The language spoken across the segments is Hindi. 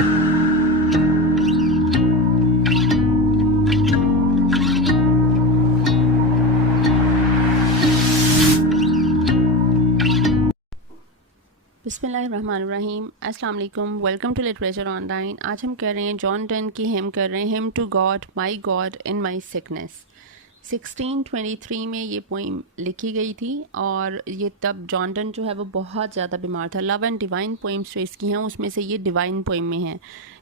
बिस्मिल्लाहिर्रहमानिर्रहीम, अस्सलाम वालेकुम, वेलकम टू लिटरेचर ऑनलाइन। आज हम कर रहे हैं जॉन डन की हिम कर रहे हैं hymn to God my God in my sickness. 1623 में ये पोइम लिखी गई थी और ये तब जॉन डन जो है वो बहुत ज़्यादा बीमार था। लव एंड डिवाइन पोइम्स जो इसकी हैं उसमें से ये डिवाइन पोइम में है।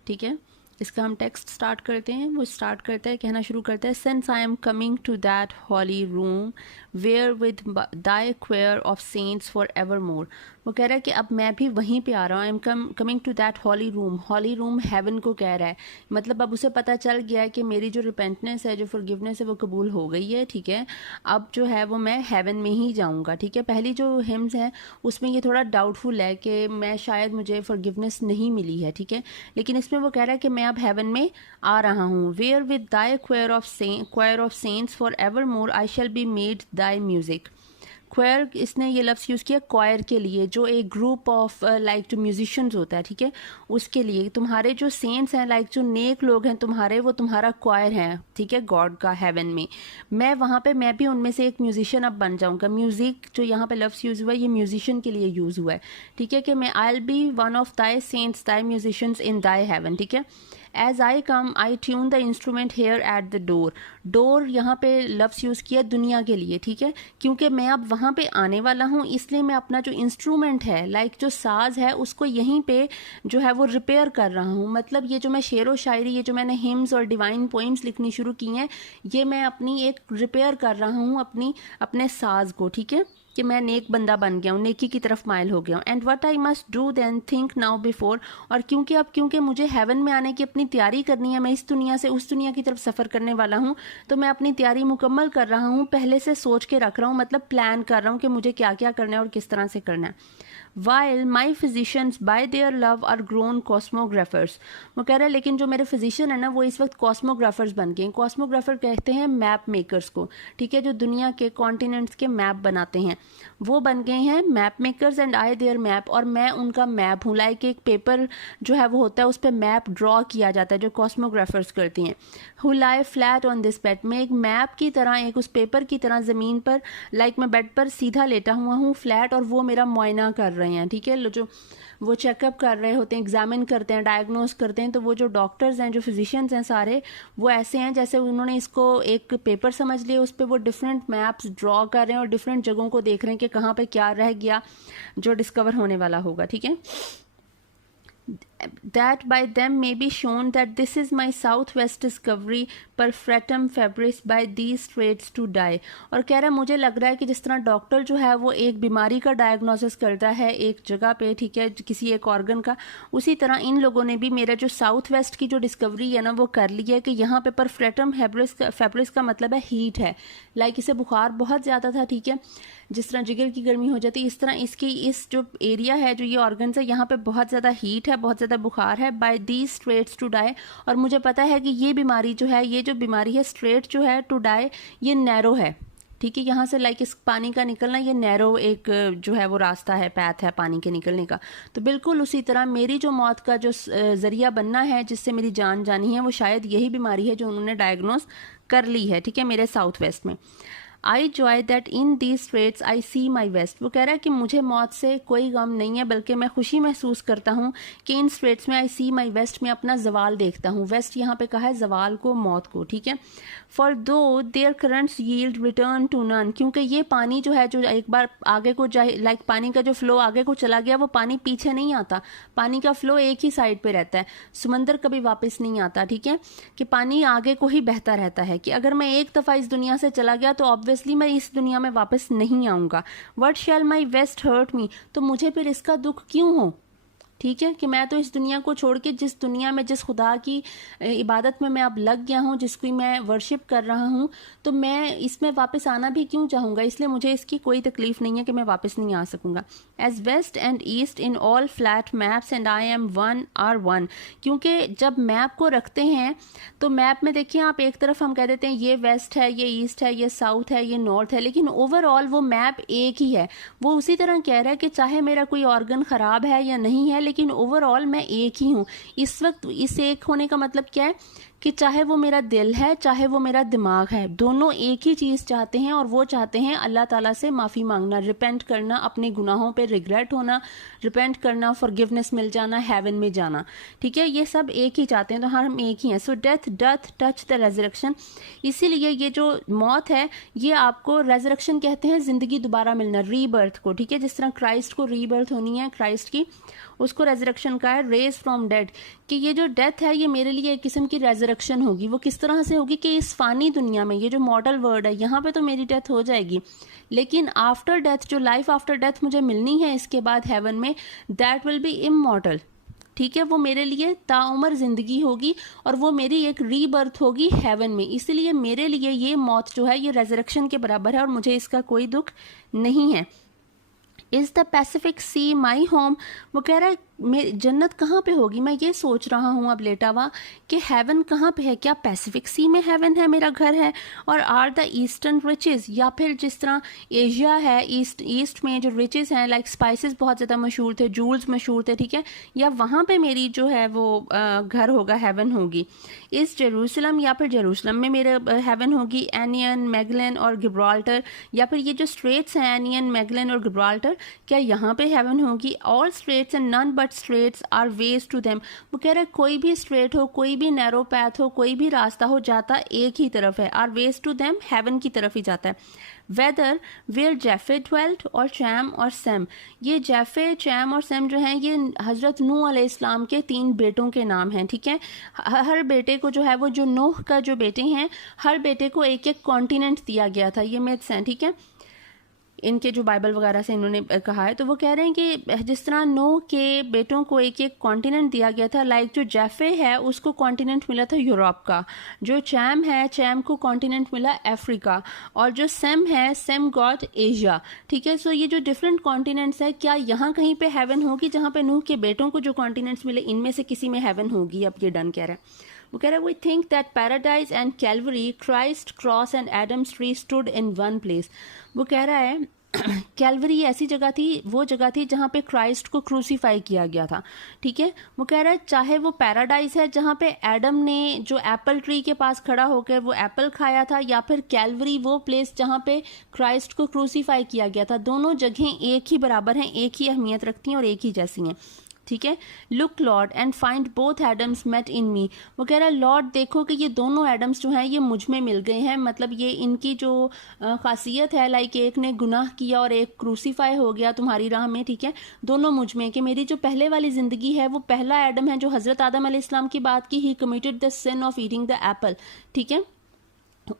ठीक है, इसका हम टेक्स्ट स्टार्ट करते हैं। वो स्टार्ट करता है, कहना शुरू करता है, since I am coming to that holy room where with thy choir of saints for evermore. वो कह रहा है कि अब मैं भी वहीं पे आ रहा हूँ। I am coming to that holy room. Holy room heaven को कह रहा है, मतलब अब उसे पता चल गया है कि मेरी जो रिपेंटनेस है, जो फॉरगिवनेस है, वो कबूल हो गई है। ठीक है, अब जो है वो मैं हेवन में ही जाऊँगा। ठीक है, पहली जो हिम्स है उसमें ये थोड़ा डाउटफुल है कि मैं शायद मुझे फॉरगिवनेस नहीं मिली है। ठीक है, लेकिन इसमें वो कह रहा है कि मैं अब हेवन में आ रहा हूँ। Where with thy choir of saints for evermore I shall be made thy music. Choir, इसने ये लफ्ज़ यूज़ किया क्वायर के लिए, जो एक ग्रुप ऑफ लाइक जो म्यूजिशियंस होता है। ठीक है, उसके लिए तुम्हारे जो सेंट्स हैं, लाइक जो नेक लोग हैं तुम्हारे, वो तुम्हारा क्वायर हैं। ठीक है, गॉड का हेवन में मैं वहाँ पे मैं भी उनमें से एक म्यूजिशियन अब बन जाऊँगा। म्यूज़िक जो यहाँ पे लफ्ज़ यूज़ हुआ है ये म्यूजिशियन के लिए यूज़ हुआ है। ठीक है, कि मैं I will be one of thy saints thy musicians in thy heaven. ठीक है, as I come I tune the instrument here at the door. Door यहाँ पे लफ्ज़ यूज़ किया दुनिया के लिए। ठीक है, क्योंकि मैं अब वहाँ पे आने वाला हूँ, इसलिए मैं अपना जो इंस्ट्रूमेंट है, लाइक जो साज है, उसको यहीं पे जो है वो रिपेयर कर रहा हूँ। मतलब ये जो मैं शेर व शायरी, ये जो मैंने हिम्स और डिवाइन पोइम्स लिखनी शुरू की हैं, ये मैं अपनी एक रिपेयर कर रहा हूँ अपने साज को। ठीक है, कि मैं नेक बंदा बन गया हूँ, नेकी की तरफ माइल हो गया हूँ। And what I must do then think now before. और क्योंकि मुझे हेवन में आने की अपनी तैयारी करनी है, मैं इस दुनिया से उस दुनिया की तरफ सफ़र करने वाला हूँ, तो मैं अपनी तैयारी मुकम्मल कर रहा हूँ, पहले से सोच के रख रहा हूँ, मतलब प्लान कर रहा हूँ कि मुझे क्या क्या करना है और किस तरह से करना है। While my physicians by their love are grown cosmographers। वो कह रहा है लेकिन जो मेरे फिजिशियन है ना वो इस वक्त कॉस्मोग्राफर्स बन गए हैं। कॉस्मोग्राफर कहते हैं मैप मेकर्स को। ठीक है, जो दुनिया के कॉन्टिनेंट्स के मैप बनाते हैं वो बन गए हैं map makers. And I their map, और मैं उनका मैप हूँ। लाइक एक पेपर जो है वो होता है, उस पर मैप ड्रॉ किया जाता है जो कॉस्मोग्राफर्स करती हैं। Who lie flat on this bed, मैं एक मैप की तरह, एक उस पेपर की तरह ज़मीन पर, लाइक मैं बेड पर सीधा लेटा हुआ हूँ फ्लैट, और वो मेरा मुआयना कर रहे हैं। ठीक है, जो वो चेकअप कर रहे होते हैं, एग्जामिन करते हैं, डायग्नोस करते हैं। तो वो जो डॉक्टर्स हैं, जो फिजिशियंस हैं सारे, वो ऐसे हैं जैसे उन्होंने इसको एक पेपर समझ लिया, उस पर वो डिफरेंट मैप्स ड्रॉ कर रहे हैं और डिफरेंट जगहों को देख रहे हैं कि कहाँ पे क्या रह गया जो डिस्कवर होने वाला होगा। ठीक है, that by them may be shown that this is my southwest discovery perfectum febris by these traits to die। और कह रहा है मुझे लग रहा है कि जिस तरह डॉक्टर जो है वो एक बीमारी का डायग्नोसिस करता है एक जगह पे, ठीक है, किसी एक ऑर्गन का, उसी तरह इन लोगों ने भी मेरा जो साउथ वेस्ट की जो डिस्कवरी है ना वो कर ली है कि यहाँ पे परफ्रेटम फेब्रिस का मतलब है हीट है। लाइक इसे बुखार बहुत ज़्यादा था। ठीक है, जिस तरह जिगर की गर्मी हो जाती है, इस तरह इसकी इस जो एरिया है, जो ये ऑर्गन है, यहाँ पे बहुत ज़्यादा हीट है, बहुत ज़्यादा बुखार है। By these straits to die, और मुझे पता है कि ये बीमारी जो है, ये जो बीमारी है स्ट्रेट जो है टू डाई, ये नैरो है। ठीक है, यहाँ से लाइक इस पानी का निकलना, ये नैरो एक जो है वो रास्ता है, पैथ है पानी के निकलने का। तो बिल्कुल उसी तरह मेरी जो मौत का जो ज़रिया बनना है, जिससे मेरी जान जानी है, वो शायद यही बीमारी है जो उन्होंने डायग्नोस कर ली है। ठीक है, मेरे साउथ वेस्ट में। I joy that in these straits I see my west. वो कह रहा है कि मुझे मौत से कोई गम नहीं है, बल्कि मैं खुशी महसूस करता हूँ कि इन स्ट्रेट्स में आई सी माई वेस्ट में अपना जवाल देखता हूँ। वेस्ट यहाँ पे कहा है जवाल को, मौत को। ठीक है, for though their currents yield return to none, क्योंकि ये पानी जो है जो एक बार आगे को जाए, लाइक पानी का जो फ्लो आगे को चला गया, वो पानी पीछे नहीं आता। पानी का फ्लो एक ही साइड पे रहता है, समंदर कभी वापस नहीं आता। ठीक है, कि पानी आगे को ही बहता रहता है, कि अगर मैं एक दफ़ा इस दुनिया से चला गया तो ऑब्वियसली मैं इस दुनिया में वापस नहीं आऊँगा। What shall my west hurt me, तो मुझे फिर इसका दुख क्यों हो। ठीक है, कि मैं तो इस दुनिया को छोड़ के जिस दुनिया में, जिस खुदा की इबादत में मैं अब लग गया हूँ, जिसकी मैं वर्शिप कर रहा हूँ, तो मैं इसमें वापस आना भी क्यों चाहूँगा। इसलिए मुझे इसकी कोई तकलीफ नहीं है कि मैं वापस नहीं आ सकूँगा। As west and east in all flat maps and I am one are one, क्योंकि जब मैप को रखते हैं तो मैप में देखिए आप, एक तरफ हम कह देते हैं ये वेस्ट है, ये ईस्ट है, ये साउथ है, ये नॉर्थ है, लेकिन ओवरऑल वो मैप एक ही है। वो उसी तरह कह रहा है कि चाहे मेरा कोई ऑर्गन ख़राब है या नहीं है, लेकिन ओवरऑल मैं एक ही हूँ। इस वक्त इस एक होने का मतलब क्या है कि चाहे वो मेरा दिल है चाहे वो मेरा दिमाग है, दोनों एक ही चीज़ चाहते हैं, और वो चाहते हैं अल्लाह ताला से माफ़ी मांगना, रिपेंट करना, अपने गुनाहों पे रिग्रेट होना, रिपेंट करना, फॉरगिवनेस मिल जाना, हेवन में जाना। ठीक है, ये सब एक ही चाहते हैं, तो हाँ हम एक ही हैं। So death doth touch the resurrection, इसीलिए ये जो मौत है ये आपको रेजरेक्शन कहते हैं, ज़िंदगी दोबारा मिलना, रीबर्थ को। ठीक है, जिस तरह क्राइस्ट को रीबर्थ होनी है क्राइस्ट की, उसको रेजरेक्शन का है रेज फ्रॉम डेड, कि ये जो डेथ है ये मेरे लिए एक किस्म की रेजरेक्शन होगी। वो किस तरह से होगी कि इस फानी दुनिया में, ये जो मॉडल वर्ल्ड है, यहाँ पे तो मेरी डेथ हो जाएगी, लेकिन आफ्टर डेथ, जो लाइफ आफ्टर डेथ मुझे मिलनी है इसके बाद हेवन में, दैट विल बी इमॉर्टल। ठीक है, वो मेरे लिए ताउमर जिंदगी होगी, और वो मेरी एक रीबर्थ होगी हेवन में। इसलिए मेरे लिए ये मौत जो है ये रेजरेक्शन के बराबर है, और मुझे इसका कोई दुख नहीं है। Is the Pacific C my home, वो कह रहा है मेरी जन्नत कहाँ पे होगी। मैं ये सोच रहा हूँ अब लेटा हुआ कि हेवन कहाँ पे है, क्या पैसिफिक सी में हेवन है, मेरा घर है, और आर द ईस्टर्न रिचेस, या फिर जिस तरह एशिया है, ईस्ट में जो रिचेस हैं, लाइक स्पाइसेस बहुत ज़्यादा मशहूर थे, जूल्स मशहूर थे, ठीक है, या वहाँ पे मेरी जो है वो घर होगा, हेवन होगी। इस जेरूसलम, या फिर जेरूसलम में मेरे हेवन होगी। एनियन, मैगलन और गिब्राल्टर, या फिर ये जो स्ट्रेट्स हैं एनियन, मैगलन और गिब्राल्टर, क्या यहाँ पे हेवन होगी। All straits and none but straits are ways to them, वो कह रहे हैं कोई भी स्ट्रेट हो, कोई भी नैरो पैथ हो, कोई भी रास्ता हो, जाता एक ही तरफ है, are ways to them, heaven की तरफ ही जाता है। वेदर वेयर जैफे ड्वेल्ट, और चैम और सेम, ये जैफे, चैम और सेम जो हैं ये हज़रत नूह अलैहिस्सलाम के 3 बेटों के नाम हैं। ठीक है, हर बेटे को जो है वो, जो नूह का जो बेटे हैं, हर बेटे को एक एक कॉन्टिनेंट दिया गया था, ये मिथ्स हैं। ठीक है, इनके जो बाइबल वगैरह से इन्होंने कहा है, तो वो कह रहे हैं कि जिस तरह नूह के बेटों को एक एक कॉन्टिनेंट दिया गया था, लाइक जो जैफे है उसको कॉन्टिनेंट मिला था यूरोप का, जो चैम है, चैम को कॉन्टिनेंट मिला अफ्रीका, और जो सेम है, सेम गॉट एशिया। ठीक है, सो ये जो डिफरेंट कॉन्टिनेंट्स है, क्या यहाँ कहीं पे हेवन होगी जहाँ पे नूह के बेटों को जो कॉन्टिनेंट्स मिले, इनमें से किसी में हेवन होगी। अब ये डन कह रहा है, वो कह रहा है we think that paradise and Calvary, Christ cross and Adam's tree stood in one place. वो कह रहा है कैलवरी ऐसी जगह थी, वो जगह थी जहाँ पे क्राइस्ट को क्रूसीफाई किया गया था। ठीक है, वो कह रहा है चाहे वो पैराडाइज है जहाँ पे एडम ने जो एप्पल ट्री के पास खड़ा होकर वो एप्पल खाया था, या फिर कैलवरी वो प्लेस जहाँ पे क्राइस्ट को क्रूसीफाई किया गया था, दोनों जगहें एक ही बराबर हैं, एक ही अहमियत रखती हैं और एक ही जैसी हैं। ठीक है, look Lord and find both Adams met in me, वो कह रहा है लॉर्ड देखो कि ये दोनों एडम्स जो हैं ये मुझ में मिल गए हैं। मतलब ये इनकी जो खासियत है, लाइक एक ने गुनाह किया और एक क्रूसीफाई हो गया तुम्हारी राह में। ठीक है, दोनों मुझ में, कि मेरी जो पहले वाली जिंदगी है वो पहला एडम है जो हजरत आदम अलैहिस्सलाम की बात की, he committed the sin of eating the apple, ठीक है,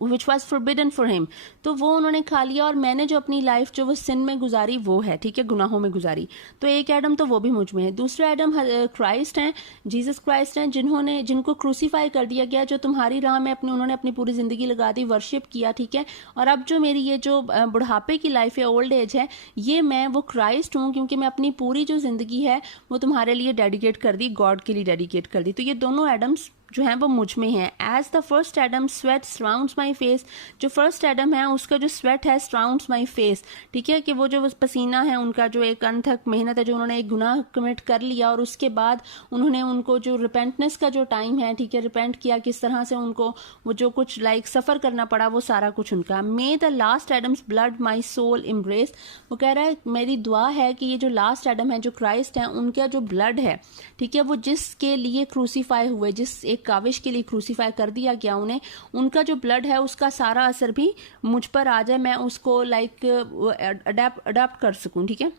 which was forbidden for him, तो वो उन्होंने खा लिया, और मैंने जो अपनी लाइफ जो वो सिन में गुजारी वो है, ठीक है, गुनाहों में गुजारी। तो एक एडम तो वो भी मुझ में है। दूसरा एडम क्राइस्ट हैं, जीसस क्राइस्ट हैं, जिनको क्रूसीफाई कर दिया गया, जो तुम्हारी राह में उन्होंने अपनी पूरी जिंदगी लगा दी, वर्शिप किया। ठीक है, और अब जो मेरी ये जो बुढ़ापे की लाइफ है, ओल्ड एज है, ये मैं वो क्राइस्ट हूँ, क्योंकि मैं अपनी पूरी जो जिंदगी है वो तुम्हारे लिए डेडिकेट कर दी, गॉड के लिए डेडिकेट कर दी। तो ये दोनों एडम्स जो है वो मुझ में है। As the first Adam sweat surrounds my face, जो फर्स्ट एडम है उसका जो स्वेट है सराउंड्स माई फेस। ठीक है, कि वो जो पसीना है उनका, जो एक अनथक मेहनत है, जो उन्होंने एक गुनाह कमिट कर लिया और उसके बाद उन्होंने उनको जो रिपेंटनेस का जो टाइम है, ठीक है, रिपेंट किया, किस तरह से उनको वो जो कुछ लाइक सफ़र करना पड़ा, वो सारा कुछ उनका। May the last Adam's blood my soul embrace, वो कह रहा है मेरी दुआ है कि ये जो लास्ट एडम है, जो क्राइस्ट है, उनका जो ब्लड है, ठीक है, वो जिसके लिए क्रूसीफाई हुए, जिस एक काविश के लिए क्रूसीफाई कर दिया गया उन्हें, उनका जो ब्लड है उसका सारा असर भी मुझ पर आ जाए, मैं उसको लाइक अडेप्ट कर सकूं। ठीक है,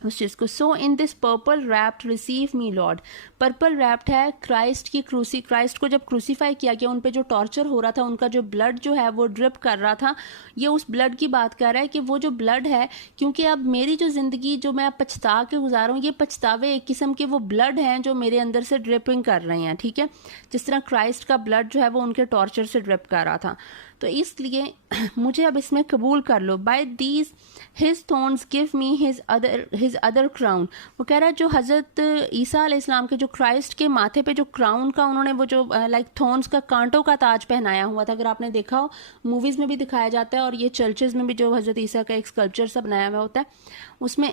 उस चीज़ को। So in this purple wrapped receive me Lord, purple wrapped है क्राइस्ट की क्राइस्ट को जब क्रूसीफाई किया गया, उन पे जो टॉर्चर हो रहा था, उनका जो ब्लड जो है वो ड्रिप कर रहा था, ये उस ब्लड की बात कर रहा है कि वो जो ब्लड है, क्योंकि अब मेरी जो ज़िंदगी जो मैं पछता के गुजारा हूँ, ये पछतावे एक किस्म के वो ब्लड हैं जो मेरे अंदर से ड्रिपिंग कर रहे हैं। ठीक है, जिस तरह क्राइस्ट का ब्लड जो है वो उनके टॉर्चर से ड्रिप कर रहा था, तो इसलिए मुझे अब इसमें कबूल कर लो। By these his thorns give me his other crown, वो कह रहा है जो हज़रत ईसा अलैहिस्सलाम के जो क्राइस्ट के माथे पे जो क्राउन का उन्होंने वो जो लाइक थॉर्न्स का, कांटों का ताज पहनाया हुआ था, अगर आपने देखा हो, मूवीज़ में भी दिखाया जाता है, और ये चर्चेज़ में भी जो हज़रत ईसा का एक स्कल्पचर सा बनाया हुआ होता है, उसमें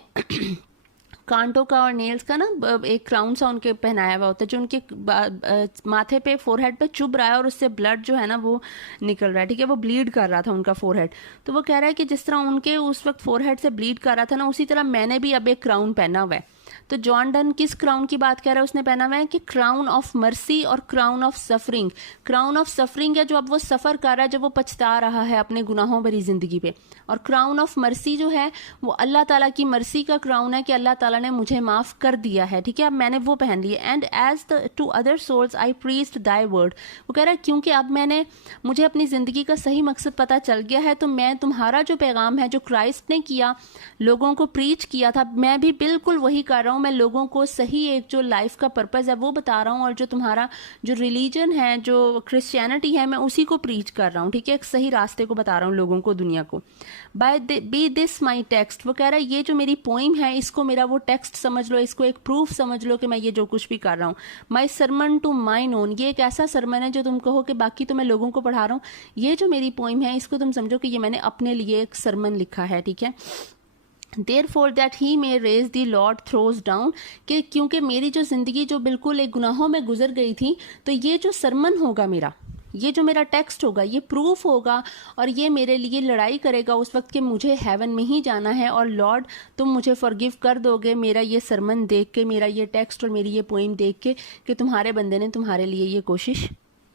कांटों का और नेल्स का ना एक क्राउन सा उनके पहनाया हुआ होता है, जो उनके माथे पे, फोरहेड पे चुभ रहा है और उससे ब्लड जो है ना वो निकल रहा है, ठीक है, वो ब्लीड कर रहा था उनका फोरहेड। तो वो कह रहा है कि जिस तरह उनके उस वक्त फोरहेड से ब्लीड कर रहा था ना, उसी तरह मैंने भी अब एक क्राउन पहना हुआ है। तो जॉन डन किस क्राउन की बात कर रहा है? उसने पहना हुआ है कि क्राउन ऑफ मर्सी और crown of suffering. Crown of suffering है जो अब वो सफ़र कर रहा है, जब वो पछता रहा है अपने गुनाहों भरी ज़िंदगी पे। और क्राउन ऑफ मर्सी जो है वो अल्लाह ताला की मर्सी का क्राउन है कि अल्लाह ताला ने मुझे माफ़ कर दिया है, ठीक है, अब मैंने वो पहन लिया। And as to other souls I preached thy word. वो कह रहा है क्योंकि अब मुझे अपनी ज़िंदगी का सही मकसद पता चल गया है, तो मैं तुम्हारा जो पैगाम है, जो क्राइस्ट ने किया, लोगों को प्रीच किया था, मैं भी बिल्कुल वही कर रहा हूँ। मैं लोगों को सही एक जो लाइफ का पर्पस है वो बता रहा हूँ, और जो तुम्हारा जो रिलीजन है, जो क्रिश्चियनिटी है, मैं उसी को प्रीच कर रहा हूँ, ठीक है, एक सही रास्ते को बता रहा हूँ लोगों को, दुनिया को। By be this my text. वो कह रहा है ये जो मेरी पोइम है, इसको मेरा वो टेक्स्ट समझ लो, इसको एक प्रूफ समझ लो कि मैं ये जो कुछ भी कर रहा हूँ। माई सरमन टू माइन ओन। ये एक ऐसा सरमन है जो तुम कहो कि बाकी तो मैं लोगों को पढ़ा रहा हूँ, ये जो मेरी पोइम है इसको तुम समझो कि ये मैंने अपने लिए एक सरमन लिखा है, ठीक है। Therefore that he may raise the Lord throws down, कि क्योंकि मेरी जो ज़िंदगी जो बिल्कुल एक गुनाहों में गुजर गई थी, तो ये जो सरमन होगा मेरा, ये जो मेरा टेक्स्ट होगा, ये प्रूफ होगा, और ये मेरे लिए लड़ाई करेगा उस वक्त कि मुझे हेवन में ही जाना है, और लॉर्ड तुम मुझे फॉरगिव कर दोगे मेरा ये सरमन देख के, मेरा ये टेक्स्ट और मेरी ये पोइम देख के, कि तुम्हारे बंदे ने तुम्हारे लिए ये कोशिश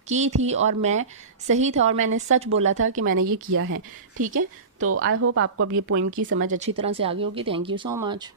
की थी और मैं सही था और मैंने सच बोला था कि मैंने ये किया है, ठीक है। तो आई होप आपको अब ये पोइम की समझ अच्छी तरह से आ गई होगी। Thank you so much.